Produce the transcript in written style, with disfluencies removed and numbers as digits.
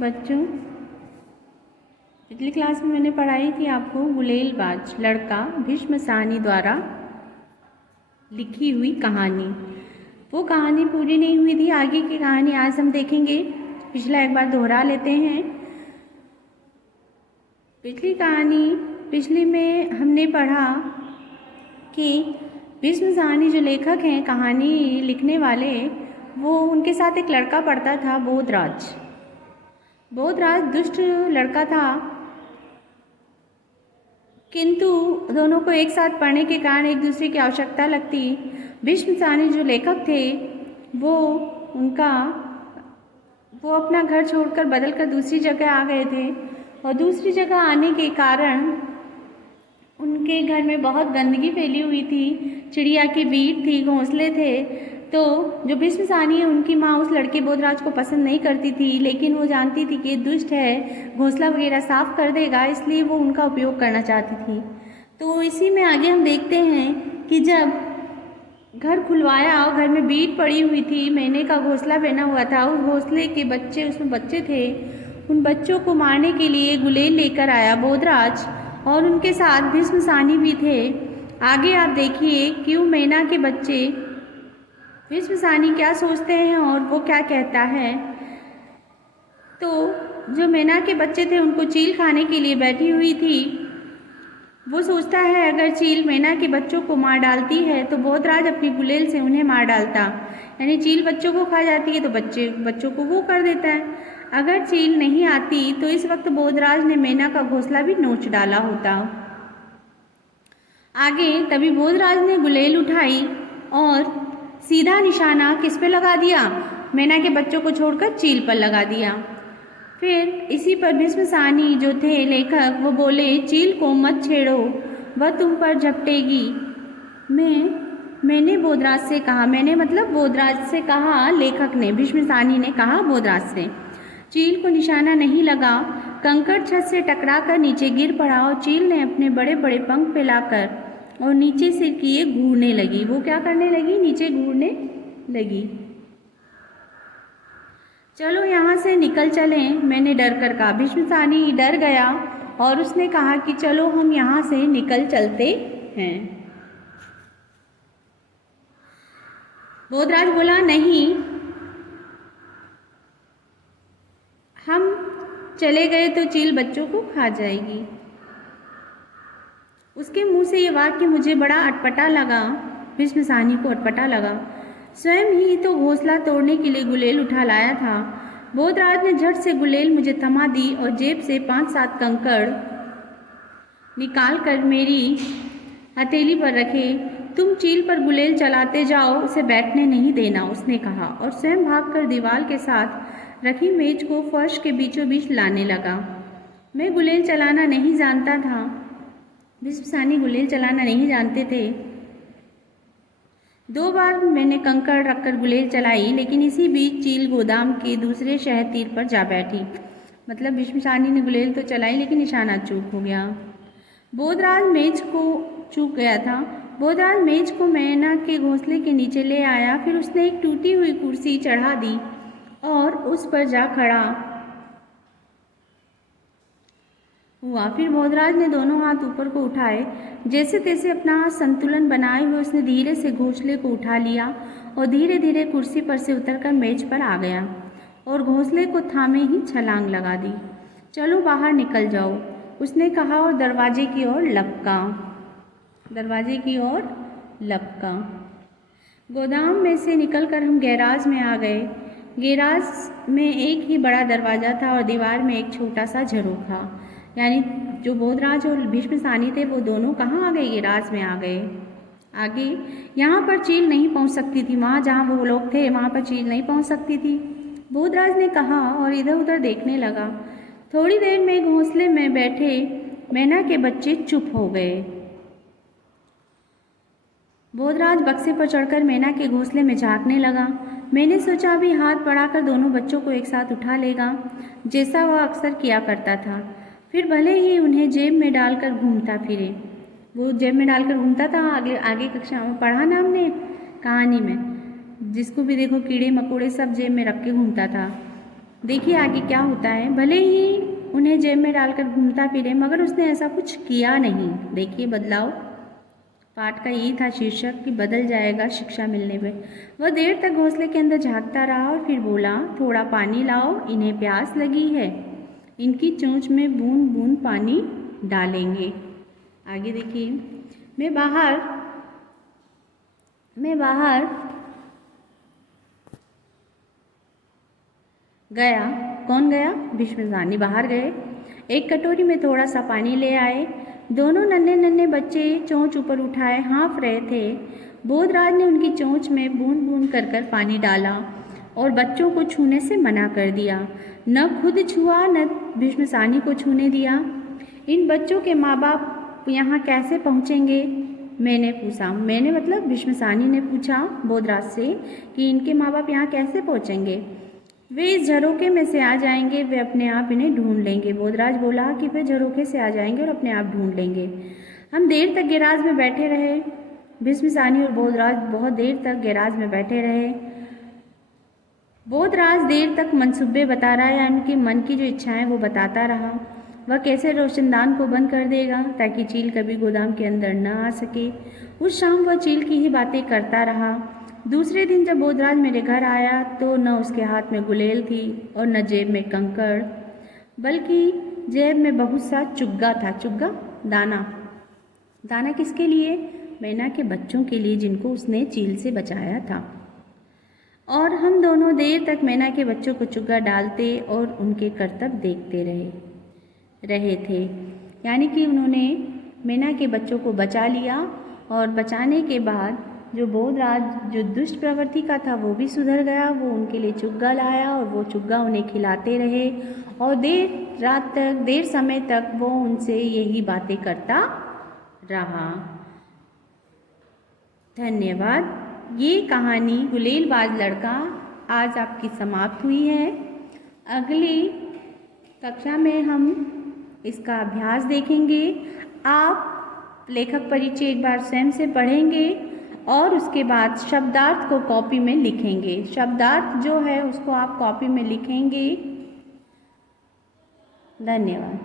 बच्चों, पिछली क्लास में मैंने पढ़ाई थी आपको गुलेलबाज लड़का भीष्म साहनी द्वारा लिखी हुई कहानी। वो कहानी पूरी नहीं हुई थी, आगे की कहानी आज हम देखेंगे। पिछला एक बार दोहरा लेते हैं। पिछली में हमने पढ़ा कि भीष्म साहनी जो लेखक हैं, कहानी लिखने वाले, वो उनके साथ एक लड़का पढ़ता था, बोधराज। बोधराज दुष्ट लड़का था, किंतु दोनों को एक साथ पढ़ने के कारण एक दूसरे की आवश्यकता लगती। भीष्म साहनी जो लेखक थे वो अपना घर छोड़कर बदलकर दूसरी जगह आ गए थे, और दूसरी जगह आने के कारण उनके घर में बहुत गंदगी फैली हुई थी। चिड़िया की बीट थी, घोंसले थे। तो जो भीष्म साहनी है, उनकी माँ उस लड़के बोधराज को पसंद नहीं करती थी, लेकिन वो जानती थी कि दुष्ट है, घोंसला वगैरह साफ कर देगा, इसलिए वो उनका उपयोग करना चाहती थी। तो इसी में आगे हम देखते हैं कि जब घर खुलवाया और घर में बीट पड़ी हुई थी, मैने का घोंसला बना हुआ था, उस घोंसले के बच्चे, उसमें बच्चे थे, उन बच्चों को मारने के लिए गुलेल लेकर आया बोधराज, और उनके साथ भीष्म साहनी भी थे। आगे आप देखिए क्यों मैना के बच्चे भीष्म साहनी क्या सोचते हैं और वो क्या कहता है। तो जो मैना के बच्चे थे, उनको चील खाने के लिए बैठी हुई थी। वो सोचता है अगर चील मैना के बच्चों को मार डालती है तो बोधराज अपनी गुलेल से उन्हें मार डालता, यानी चील बच्चों को खा जाती है तो बच्चों को वो कर देता है। अगर चील नहीं आती तो इस वक्त बोधराज ने मैना का घोंसला भी नोच डाला होता। आगे तभी बोधराज ने गुलेल उठाई और सीधा निशाना किस पे लगा दिया? मैना के बच्चों को छोड़कर चील पर लगा दिया। फिर इसी पर भीष्म साहनी जो थे लेखक, वो बोले, चील को मत छेड़ो, वह तुम पर झपटेगी। मैंने बोधराज से कहा, मैंने मतलब बोधराज से कहा, लेखक ने, भीष्म साहनी ने कहा बोधराज से, चील को निशाना नहीं लगा। कंकड़ छत से टकरा कर नीचे गिर पड़ा और चील ने अपने बड़े बड़े पंख फैलाकर और नीचे से किए घूरने लगी। वो क्या करने लगी? नीचे घूरने लगी। चलो यहाँ से निकल चलें, मैंने डर कर कहा। भीष्म साहनी डर गया और उसने कहा कि चलो हम यहाँ से निकल चलते हैं। बोधराज बोला, नहीं, हम चले गए तो चील बच्चों को खा जाएगी। उसके मुंह से ये वाक्य मुझे बड़ा अटपटा लगा। भीष्म साहनी को अटपटा लगा। स्वयं ही तो घोंसला तोड़ने के लिए गुलेल उठा लाया था। बोधराज ने झट से गुलेल मुझे थमा दी और जेब से 5-7 कंकड़ निकाल कर मेरी हथेली पर रखे। तुम चील पर गुलेल चलाते जाओ, उसे बैठने नहीं देना, उसने कहा, और स्वयं भागकर दीवार के साथ रखी मेज को फर्श के बीचों बीच लाने लगा। मैं गुलेल चलाना नहीं जानता था। भीष्म साहनी गुलेल चलाना नहीं जानते थे। 2 बार मैंने कंकड़ रखकर गुलेल चलाई, लेकिन इसी बीच चील गोदाम के दूसरे शहर तीर पर जा बैठी। मतलब भीष्म साहनी ने गुलेल तो चलाई, लेकिन निशाना चूक हो गया। बोधराज मेज को चूक गया था। बोधराज मेज को मैना के घोंसले के नीचे ले आया। फिर उसने एक टूटी हुई कुर्सी चढ़ा दी और उस पर जा खड़ा हुआ। फिर बोधराज ने दोनों हाथ ऊपर को उठाए, जैसे तैसे अपना संतुलन बनाए हुए उसने धीरे से घोंसले को उठा लिया और धीरे धीरे कुर्सी पर से उतरकर मेज पर आ गया और घोंसले को थामे ही छलांग लगा दी। चलो बाहर निकल जाओ, उसने कहा और दरवाजे की ओर लपका। गोदाम में से निकलकर हम गैराज में आ गए। गैराज में एक ही बड़ा दरवाज़ा था और दीवार में एक छोटा सा झरोखा। यानी जो बोधराज और भीष्म साहनी थे, वो दोनों कहाँ आ गए? गैराज में आ गए। आगे यहाँ पर चील नहीं पहुँच सकती थी, वहाँ जहाँ वो लोग थे वहाँ पर चील नहीं पहुँच सकती थी, बोधराज ने कहा और इधर उधर देखने लगा। थोड़ी देर में घोंसले में बैठे मैना के बच्चे चुप हो गए। बोधराज बक्से पर चढ़कर मैना के घोंसले में झांकने लगा। मैंने सोचा अभी हाथ बढ़ाकर दोनों बच्चों को एक साथ उठा लेगा, जैसा वह अक्सर किया करता था। फिर भले ही उन्हें जेब में डालकर घूमता फिरे। वो जेब में डालकर घूमता था। आगे कक्षा में पढ़ा ना हमने कहानी में, जिसको भी देखो कीड़े मकोड़े सब जेब में रख के घूमता था। देखिए आगे क्या होता है। भले ही उन्हें जेब में डालकर घूमता फिरे मगर उसने ऐसा कुछ किया नहीं। देखिए बदलाव, पाठ का यही था शीर्षक कि बदल जाएगा शिक्षा मिलने पे। वह देर तक घोंसले के अंदर झांकता रहा और फिर बोला, थोड़ा पानी लाओ, इन्हें प्यास लगी है। इनकी चोंच में बूंद बूंद पानी डालेंगे। आगे देखिए, मैं बाहर गया। कौन गया? भीष्मसानी बाहर गए। एक कटोरी में थोड़ा सा पानी ले आए। दोनों नन्हे नन्हे बच्चे चोंच ऊपर उठाए हाँफ रहे थे। बोधराज ने उनकी चोंच में बूंद बूंद कर कर पानी डाला और बच्चों को छूने से मना कर दिया। न खुद छुआ न भीष्मसानी को छूने दिया। इन बच्चों के माँ बाप यहाँ कैसे पहुँचेंगे? मैंने पूछा। मैंने मतलब भीष्मसानी ने पूछा बोधराज से कि इनके माँ बाप यहाँ कैसे पहुँचेंगे? वे इस झरोखे में से आ जाएंगे, वे अपने आप इन्हें ढूंढ लेंगे। बोधराज बोला कि वे झरोखे से आ जाएंगे और अपने आप ढूंढ लेंगे। हम देर तक गैराज में बैठे रहे। भीष्मसानी और बोधराज बहुत देर तक गैराज में बैठे रहे। बोधराज देर तक मनसूबे बता रहा है, उनके मन की जो इच्छाएं वो बताता रहा। वह कैसे रोशनदान को बंद कर देगा ताकि चील कभी गोदाम के अंदर न आ सके। उस शाम वह चील की ही बातें करता रहा। दूसरे दिन जब बोधराज मेरे घर आया तो न उसके हाथ में गुलेल थी और न जेब में कंकड़, बल्कि जेब में बहुत सा चुग्गा था। चुग्गा दाना। दाना किसके लिए? मैना के बच्चों के लिए, जिनको उसने चील से बचाया था। और हम दोनों देर तक मैना के बच्चों को चुग्गा डालते और उनके करतब देखते रहे थे। यानी कि उन्होंने मैना के बच्चों को बचा लिया और बचाने के बाद जो बोधराज जो दुष्ट प्रवृत्ति का था वो भी सुधर गया। वो उनके लिए चुग्गा लाया और वो चुग्गा उन्हें खिलाते रहे और देर रात तक, देर समय तक वो उनसे यही बातें करता रहा। धन्यवाद। ये कहानी गुलेलबाज लड़का आज आपकी समाप्त हुई है। अगली कक्षा में हम इसका अभ्यास देखेंगे। आप लेखक परिचय एक बार स्वयं से पढ़ेंगे और उसके बाद शब्दार्थ को कॉपी में लिखेंगे। शब्दार्थ जो है उसको आप कॉपी में लिखेंगे। धन्यवाद।